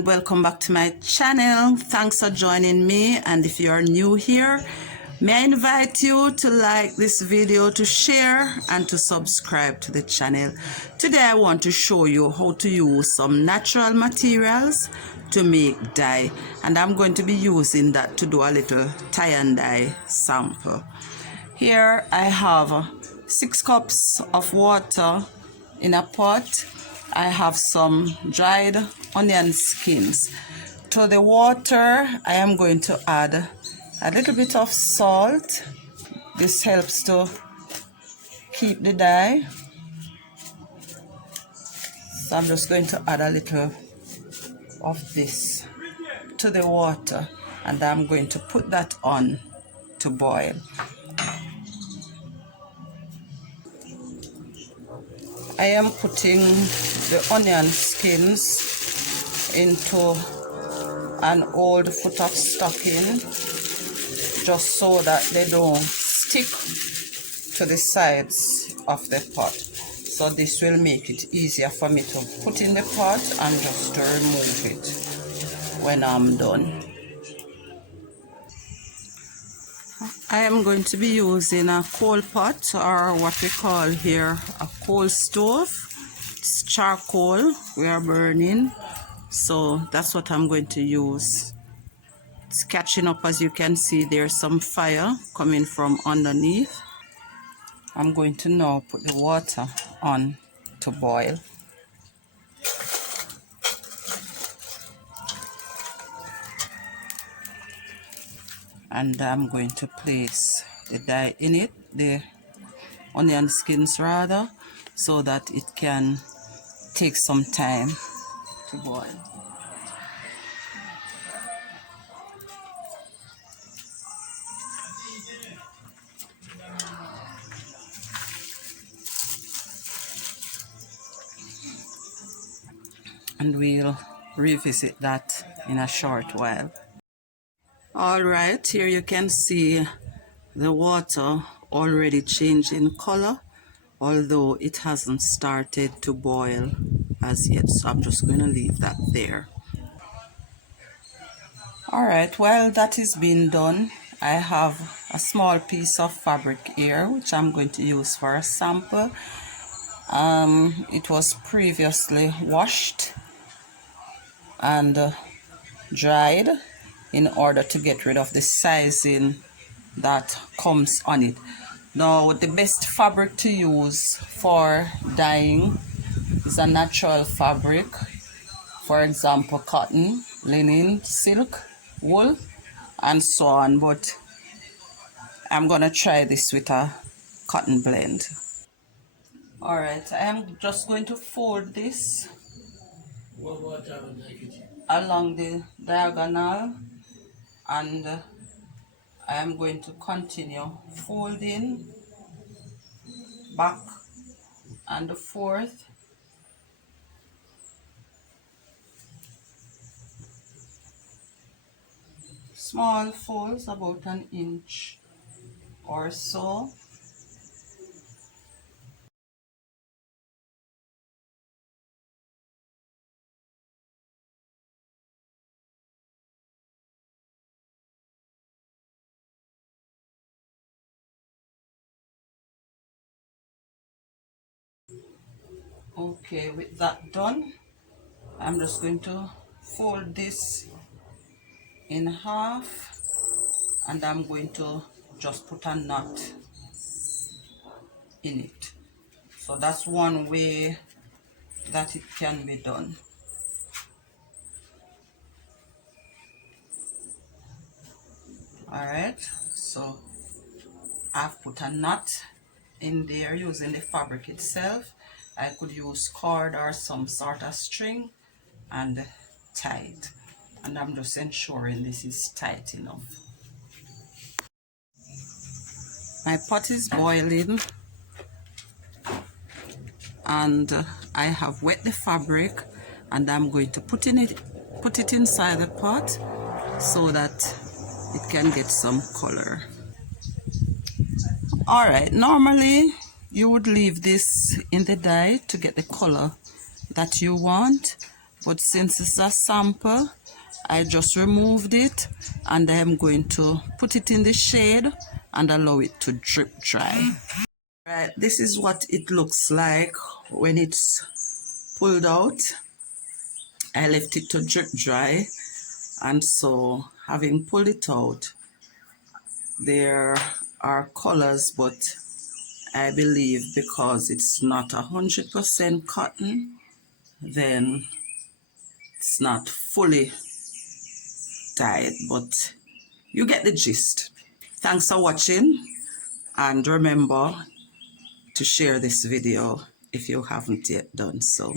and welcome back to my channel. Thanks for joining me, and if you are new here, may I invite you to like this video, to share and to subscribe to the channel. Today I want to show you how to use some natural materials to make dye, and I'm going to be using that to do a little tie and dye sample. Here I have 6 cups of water in a pot. I have some dried onion skins. To the water, I am going to add a little bit of salt. This helps to keep the dye. So I'm just going to add a little of this to the water, and I'm going to put that on to boil. I am putting the onion skins into an old foot of stocking just so that they don't stick to the sides of the pot. So this will make it easier for me to put in the pot and just to remove it when I'm done. I am going to be using a coal pot, or what we call here a coal stove. It's charcoal we are burning, so that's what I'm going to use. It's catching up. As you can see, there's some fire coming from underneath. I'm going to now put the water on to boil. And I'm going to place the dye in it, the onion skins rather, so that it can take some time to boil. And we'll revisit that in a short while. All right, here you can see the water already changing color, although it hasn't started to boil as yet, so I'm just going to leave that there. All right, while that is being done, I have a small piece of fabric here which I'm going to use for a sample. It was previously washed and dried in order to get rid of the sizing that comes on it. Now, the best fabric to use for dyeing is a natural fabric. For example, cotton, linen, silk, wool, and so on. But I'm gonna try this with a cotton blend. All right, I am just going to fold this along the diagonal, and I am going to continue folding back and forth. Small folds, about an inch or so. Okay, with that done, I'm just going to fold this in half, and I'm going to just put a knot in it. So that's one way that it can be done. All right, so I've put a knot in there using the fabric itself. I could use cord or some sort of string and tie it, and I'm just ensuring this is tight enough. My pot is boiling, and I have wet the fabric, and I'm going to put it inside the pot so that it can get some color. All right, normally you would leave this in the dye to get the color that you want, but since it's a sample, I just removed it and I'm going to put it in the shade and allow it to drip dry. Right, this is what it looks like when it's pulled out. I left it to drip dry, and so having pulled it out, there are colors, but I believe because it's not 100% cotton, then it's not fully dyed, but you get the gist. Thanks for watching, and remember to share this video if you haven't yet done so.